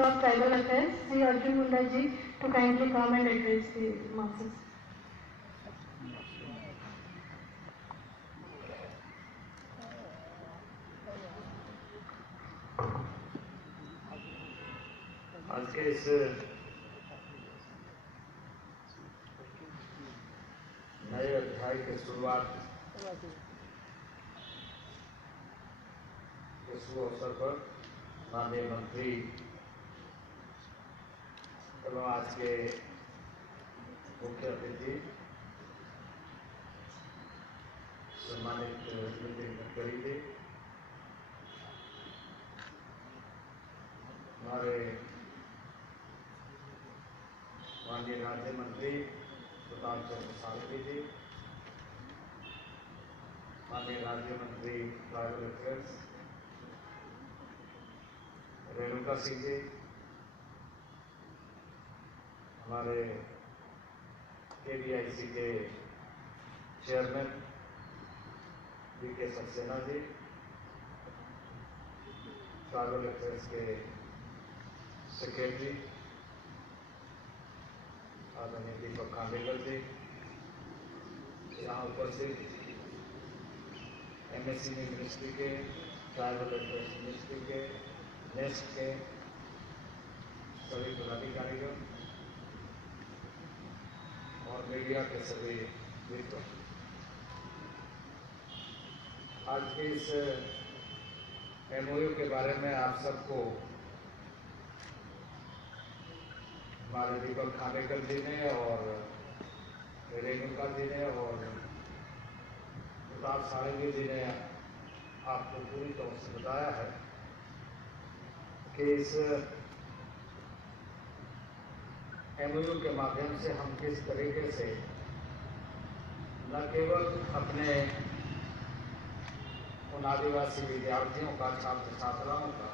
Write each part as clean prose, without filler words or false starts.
Minister of Tribal Affairs, Sri Arjun Munda ji, to kindly come and address the masses. आज के इस नए अध्याय की शुरुआत के शुभ अवसर पर माननीय मंत्री एवं आज के मुख्य अतिथि सम्मानित नितिन गडकरी जी, हमारे माननीय राज्य मंत्री प्रताप चंद्र सारथी जी, माननीय राज्य मंत्री ट्राइबल अफेयर्स रेणुका सिंह जी, हमारे KVIC के chairman VK Saxena ji, tribal affairs के सेक्रेटरी आदरणीय दीपक खांडेकर जी, यहाँ उपस्थित MSCB मिनिस्ट्री के, ट्राइबल अफेयर्स मिनिस्ट्री के, नेस्ट के सभी पदाधिकारीगण और मीडिया के सभी मित्रों, आज के इस MOU के बारे में आप सबको हमारे दीपक खांडेकर जी ने और रेणुका जी ने और प्रताप सारंगी जी ने आपको पूरी तरह से बताया है कि इस MOU के माध्यम से हम किस तरीके से न केवल अपने उन आदिवासी विद्यार्थियों का, छात्र छात्राओं का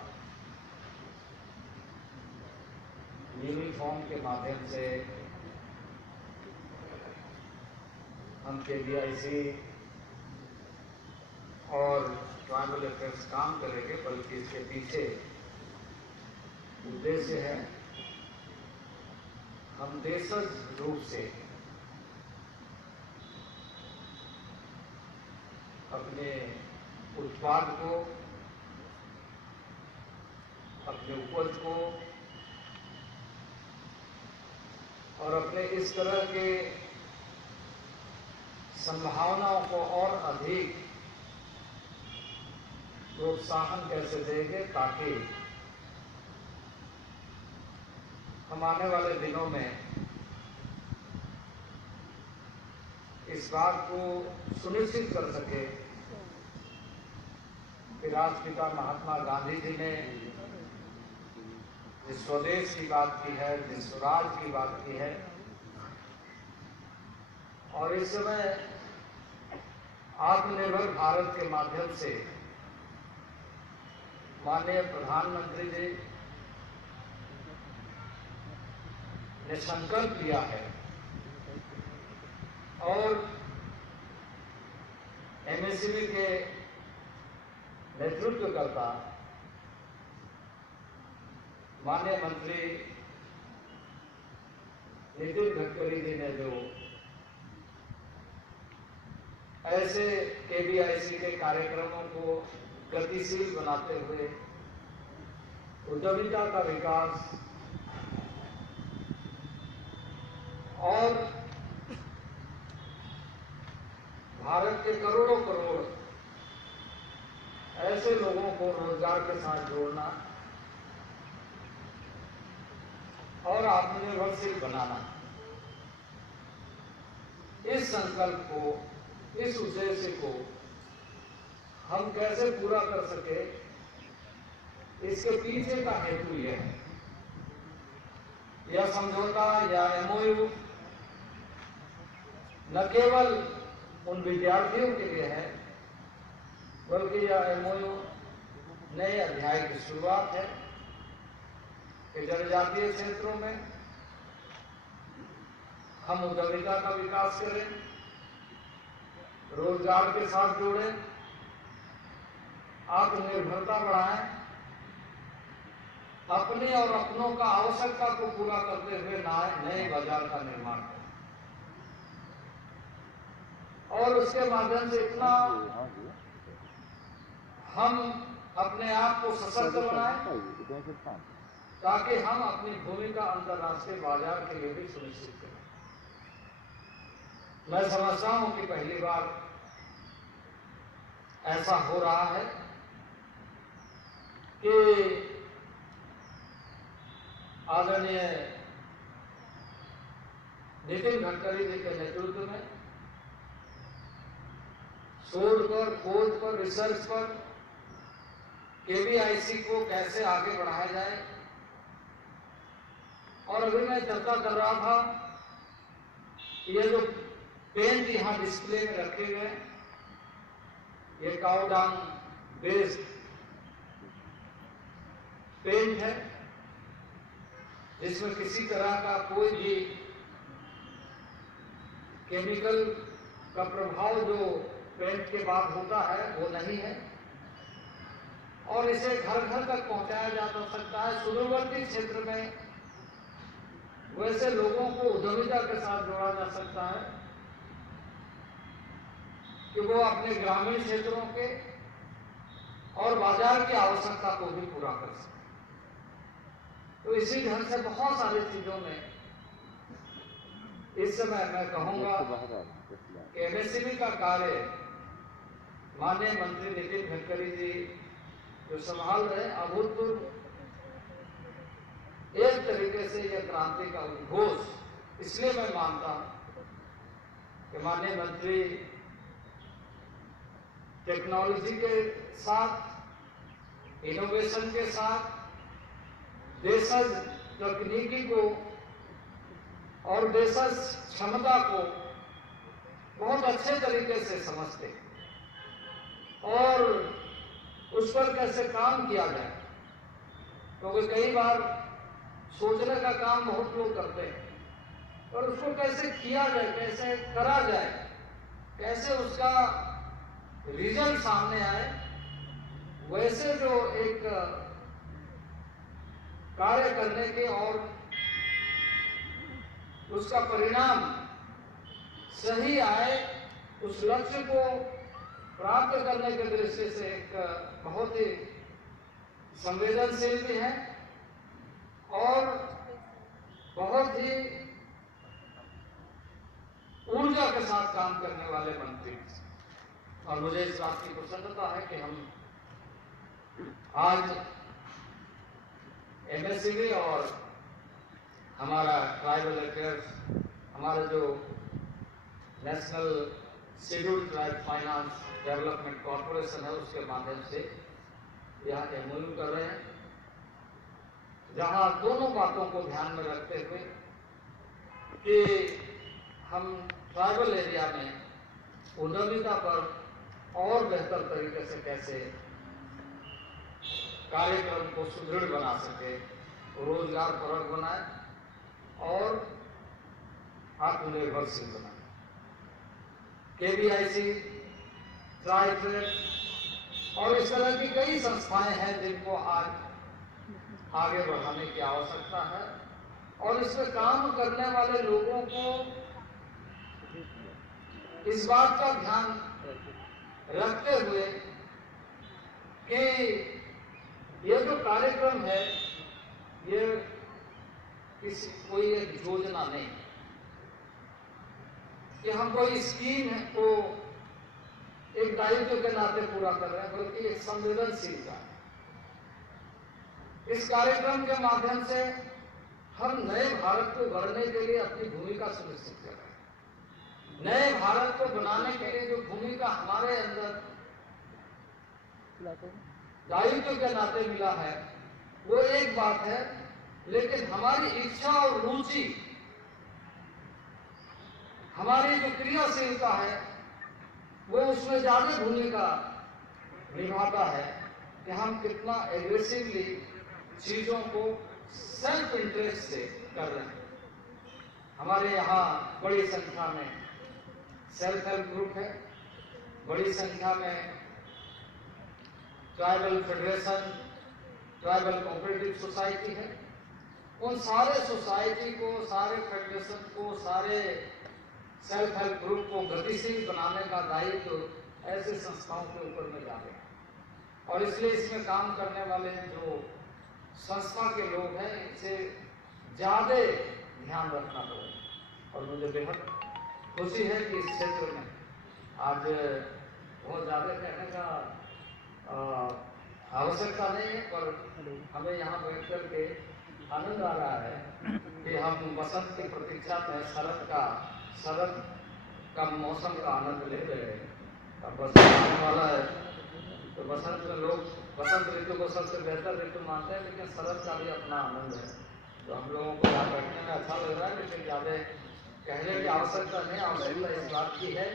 यूनिफॉर्म के माध्यम से हम KVIC और ट्राइबल अफेयर्स काम करेंगे, बल्कि इसके पीछे उद्देश्य है हम देशज रूप से अपने उत्पाद को, अपने उपज को और अपने इस तरह के संभावनाओं को और अधिक प्रोत्साहन कैसे देंगे ताकि हम आने वाले दिनों में इस बात को सुनिश्चित कर सके कि राष्ट्रपिता महात्मा गांधी जी ने जिस स्वदेश की बात की है, जिस स्वराज की बात की है, और इस समय आत्मनिर्भर भारत के माध्यम से माननीय प्रधानमंत्री जी ने संकल्प लिया है और MSCB के नेतृत्व करता माननीय मंत्री नितिन गडकरी जी ने जो ऐसे KVIC के कार्यक्रमों को गतिशील बनाते हुए उद्यमिता का विकास और भारत के करोड़ों करोड़ ऐसे लोगों को रोजगार के साथ जोड़ना और आत्मनिर्भरशील बनाना, इस संकल्प को, इस उद्देश्य को हम कैसे पूरा कर सके, इसके पीछे का हेतु यह है। यह समझौता या MOU न केवल उन विद्यार्थियों के लिए है, बल्कि यह MOU नए अध्याय की शुरुआत है कि जनजातीय क्षेत्रों में हम उद्यमिता का विकास करें, रोजगार के साथ जोड़ें, आत्मनिर्भरता बढ़ाएं अपने और अपनों का आवश्यकता को पूरा करते हुए नए बाजार का निर्माण करें और उसके माध्यम से इतना हम अपने आप को सशक्त बनाएं ताकि हम अपनी भूमिका अंतर्राष्ट्रीय बाजार के लिए भी सुनिश्चित करें। मैं समझता हूं कि पहली बार ऐसा हो रहा है कि आदरणीय नितिन गडकरी जी के नेतृत्व में शोध पर, खोज पर, रिसर्च पर केवीआईसी को कैसे आगे बढ़ाया जाए। और अभी मैं चर्चा कर रहा था, ये जो पेंट यहां डिस्प्ले में रखे हुए हैं, ये काऊ डंग बेस्ड पेंट है जिसमें किसी तरह का कोई भी केमिकल का प्रभाव जो पेंट के बाद होता है वो नहीं है और इसे घर घर तक पहुंचाया जा सकता है। सुदूरवर्ती क्षेत्र में वैसे लोगों को उद्यमिता के साथ जोड़ा जा सकता है कि वो अपने ग्रामीण क्षेत्रों के और बाजार की आवश्यकता को भी पूरा कर सके। तो इसी ढंग से बहुत सारी चीजों में इस समय मैं कहूंगा कि एमएसएमई का कार्य माननीय मंत्री नितिन गडकरी जी जो संभाल रहे अभूतपूर्व एक तरीके से यह क्रांति का उद्घोष, इसलिए मैं मानता हूं कि माननीय मंत्री टेक्नोलॉजी के साथ, इनोवेशन के साथ देशज तकनीकी को और देशज क्षमता को बहुत अच्छे तरीके से समझते और उस पर कैसे काम किया जाए। क्योंकि कई बार सोचने का काम बहुत लोग करते हैं और उसको कैसे किया जाए, कैसे करा जाए, कैसे उसका रिजल्ट सामने आए, वैसे जो एक कार्य करने के और उसका परिणाम सही आए, उस लक्ष्य को प्राप्त करने के दृष्टि से एक बहुत ही संवेदनशील भी है और बहुत ही ऊर्जा के साथ काम करने वाले मंत्री। और मुझे इस बात की प्रसन्नता है कि हम आज एमएसएमई और हमारा ट्राइबल अफेयर्स, हमारा जो national scheduled tribe finance development corporation है उसके माध्यम से यहाँ एमओयू कर रहे हैं, जहाँ दोनों बातों को ध्यान में रखते हुए कि हम ट्राइबल एरिया में उद्यमिता पर और बेहतर तरीके से कैसे कार्यक्रम को सुदृढ़ बना सके, रोजगार परक बनाए और आत्मनिर्भरशील बनाए। केवीआईसी, ट्राइफेड और इस तरह की कई संस्थाएं हैं जिनको आज आगे बढ़ाने की आवश्यकता है और इसमें काम करने वाले लोगों को इस बात का ध्यान रखते हुए कि यह जो कार्यक्रम है ये कोई एक योजना नहीं कि हम कोई स्कीम को एक दायित्व के नाते पूरा कर रहे हैं, बल्कि एक संवेदनशीलता। इस कार्यक्रम के माध्यम से हम नए भारत को गढ़ने के लिए अपनी भूमिका सुनिश्चित कर रहे हैं। नए भारत को बनाने के लिए जो भूमिका हमारे अंदर दायित्व के नाते मिला है वो एक बात है, लेकिन हमारी इच्छा और रुचि, हमारी जो क्रियाशीलता है वो उसमें ज्यादा भूमिका निभाता है कि हम कितना एग्रेसिवली चीजों को सेल्फ इंटरेस्ट से कर रहे हैं। हमारे यहाँ बड़ी संख्या में सेल्फ हेल्प ग्रुप है, बड़ी संख्या में tribal federation tribal cooperative society है, उन सारे सोसाइटी को, सारे फेडरेशन को, सारे सेल्फ हेल्प ग्रुप को गतिशील बनाने का दायित्व ऐसे संस्थाओं के ऊपर में जा रहा और इसलिए इसमें काम करने वाले जो संस्था के लोग हैं इनसे ज्यादा ध्यान रखना पड़ेगा। और मुझे बेहद खुशी है कि इस क्षेत्र में आज बहुत ज़्यादा कहने का आवश्यकता नहीं है, पर हमें यहाँ बैठ कर के आनंद आ रहा है कि हम बसंत की प्रतीक्षा में शरद का मौसम का आनंद ले रहे हैं। अब बसंत आने वाला है तो बसंत में लोग बसंत ऋतु को सबसे बेहतर ऋतु मानते हैं, लेकिन शरद का भी अपना आनंद है। तो हम लोगों को यहाँ बैठने में अच्छा लग रहा है, लेकिन ज़्यादा कहने की आवश्यकता नहीं। आवश्यकता इस बात की है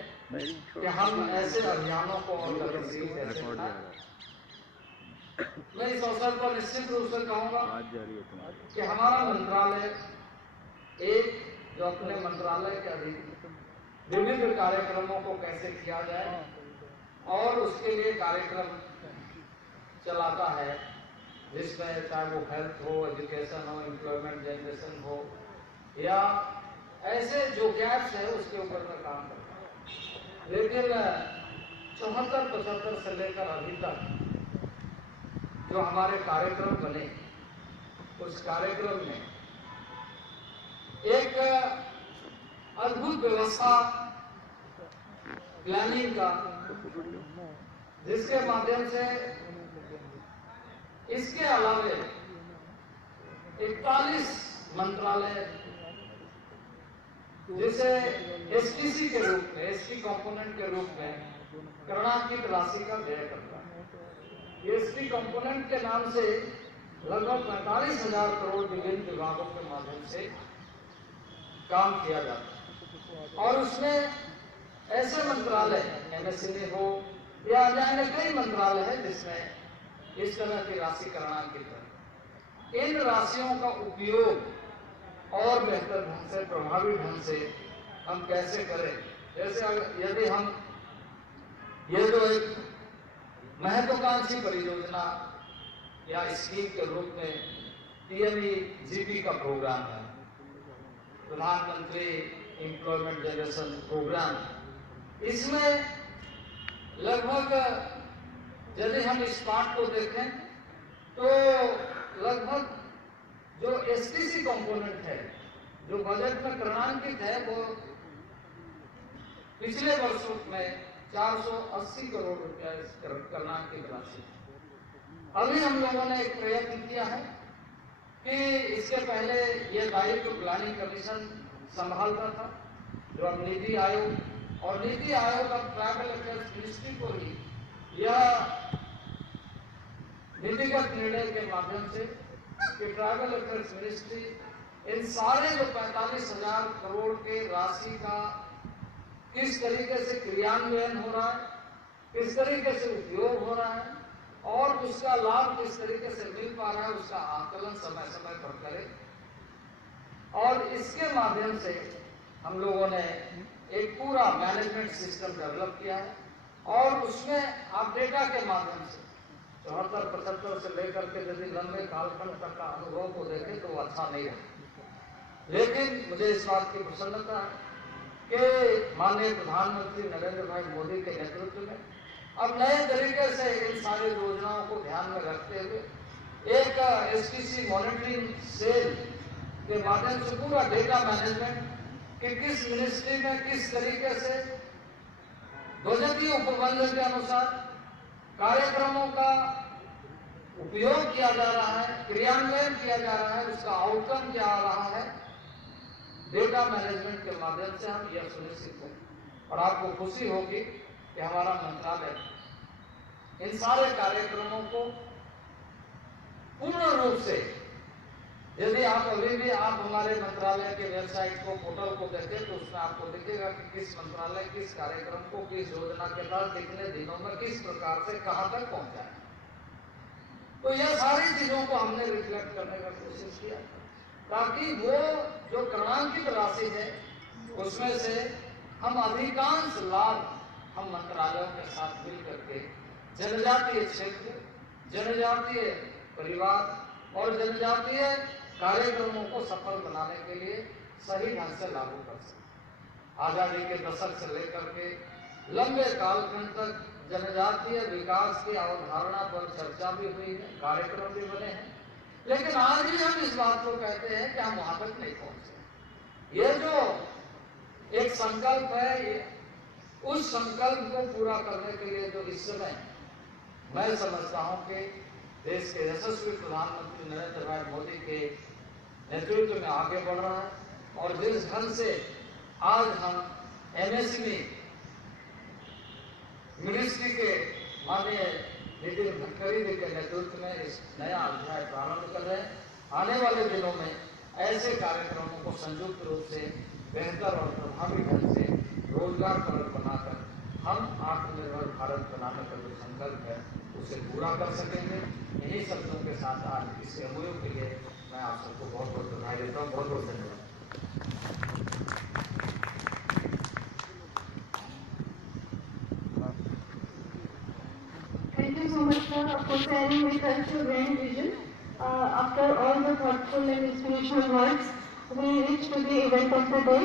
कि हम ऐसे अभियानों को और गतिशील कैसे बनाएं। मैं इस अवसर पर निश्चित रूप से कहूँगा कि हमारा मंत्रालय एक जो अपने मंत्रालय के अधीन विभिन्न कार्यक्रमों को कैसे किया जाए और उसके लिए कार्यक्रम चलाता है, जिसमें चाहे वो हेल्थ हो, एजुकेशन हो, एम्प्लॉयमेंट जनरेशन हो या ऐसे जो गैप्स है उसके ऊपर में काम करता है। लेकिन 74-75 से लेकर अभी तक जो हमारे कार्यक्रम बने, उस कार्यक्रम में एक अद्भुत व्यवस्था प्लानिंग का, जिसके माध्यम से इसके अलावे 41 मंत्रालय जिसे एसटीसी के रूप में, एसटी कंपोनेंट के रूप में कर्णांकित राशि का व्यय करता है। एसटी कंपोनेंट के नाम से लगभग 45,000 करोड़ विभिन्न विभागों के माध्यम से काम किया जाता है और उसमें ऐसे मंत्रालय एमएसएमई हो या अन्य कई मंत्रालय है जिसमें इस तरह की राशि कर्णांकित है। इन राशियों का उपयोग और बेहतर ढंग से, प्रभावी ढंग से हम कैसे करें। जैसे यदि हम ये जो एक महत्वाकांक्षी परियोजना या स्कीम के रूप में पीएमईजीपी का प्रोग्राम है, प्रधानमंत्री एम्प्लॉयमेंट जनरेशन प्रोग्राम, इसमें लगभग यदि हम इस पार्ट को देखें तो लगभग जो एसटीसी कंपोनेंट है, जो बजट में कर्णांकित है, वो पिछले वर्षों में 480 करोड़ रुपया कर्णांकित राशि। अभी हम लोगों ने एक प्रयत्न किया है कि इसके पहले ये दायित्व प्लानिंग कमीशन संभालता था, जो अब नीति आयोग, और नीति आयोग अब ट्राइबल अफेयर्स मिनिस्ट्री को ही यह नीतिगत निर्णय के माध्यम से कि ट्राइबल अफेयर्स मिनिस्ट्री इन सारे जो 45,000 करोड़ के राशि का किस तरीके से क्रियान्वयन हो रहा है, किस तरीके से उपयोग हो रहा है और उसका लाभ किस तरीके से मिल पा रहा है, उसका आकलन समय समय पर करें। और इसके माध्यम से हम लोगों ने एक पूरा मैनेजमेंट सिस्टम डेवलप किया है और उसमें आप डेटा के माध्यम से 74-75 से लेकर के यदि लंबे कालखंड तक का अनुभव को देखें तो अच्छा नहीं है। लेकिन मुझे इस बात की प्रसन्नता है कि माननीय प्रधानमंत्री नरेंद्र भाई मोदी के नेतृत्व में अब नए तरीके से इन सारी योजनाओं को ध्यान में रखते हुए एक एसटीसी मॉनिटरिंग सेल के माध्यम से पूरा डेटा मैनेजमेंट कि किस मिनिस्ट्री में किस तरीके से बजटीय उपबंध के अनुसार कार्यक्रमों का उपयोग किया जा रहा है, क्रियान्वयन किया जा रहा है, उसका आउटकम क्या आ रहा है, डेटा मैनेजमेंट के माध्यम से हम यह सुनिश्चित करें। और आपको खुशी होगी कि हमारा मंत्रालय इन सारे कार्यक्रमों को पूर्ण रूप से, यदि आप अभी भी आप हमारे मंत्रालय के वेबसाइट को, पोर्टल को देखें तो उसमें आपको दिखेगा कि किस मंत्रालय किस कार्यक्रम को किस योजना के तहत कितने दिनों में किस प्रकार से कहां तक पहुंचा है। तो यह सारी चीजों को हमने रिफ्लेक्ट करने का कोशिश किया ताकि वो जो कर्णांकित राशि है उसमें से हम अधिकांश लाभ हम मंत्रालयों के साथ मिल करके जनजातीय क्षेत्र, जनजातीय परिवार और जनजातीय कार्यक्रमों को सफल बनाने के लिए सही ढंग से लागू कर सके। आजादी के दशक से लेकर के लंबे कालखंड तक जनजातीय विकास की अवधारणा पर चर्चा भी हुई है, कार्यक्रम भी बने हैं, लेकिन आज भी हम इस बात को कहते हैं कि हम वहां तक नहीं पहुंचे। ये जो एक संकल्प है, उस संकल्प को पूरा करने के लिए जो इस समय मैं समझता हूं कि देश के यशस्वी प्रधानमंत्री नरेंद्र भाई मोदी के नेतृत्व में आगे बढ़ रहा है, और जिस ढंग से आज हम एमएसएमई मिनिस्ट्री के माननीय नितिन गडकरी जी के नेतृत्व में इस नया अध्याय प्रारंभ कर रहे हैं। आने वाले दिनों में ऐसे कार्यक्रमों को संयुक्त रूप से बेहतर और प्रभावी ढंग से रोजगार परक बनाकर हम आत्मनिर्भर भारत बनाने का जो संकल्प है उसे पूरा कर सकेंगे। इन्हीं शब्दों के साथ आज इस एमओयू के लिए मैं आप सबको बहुत बहुत बधाई देता हूँ। बहुत बहुत धन्यवाद। Thank you so much, sir, for sharing with us your grand vision. After all the thoughtful and inspirational words, we reach to the event of the day.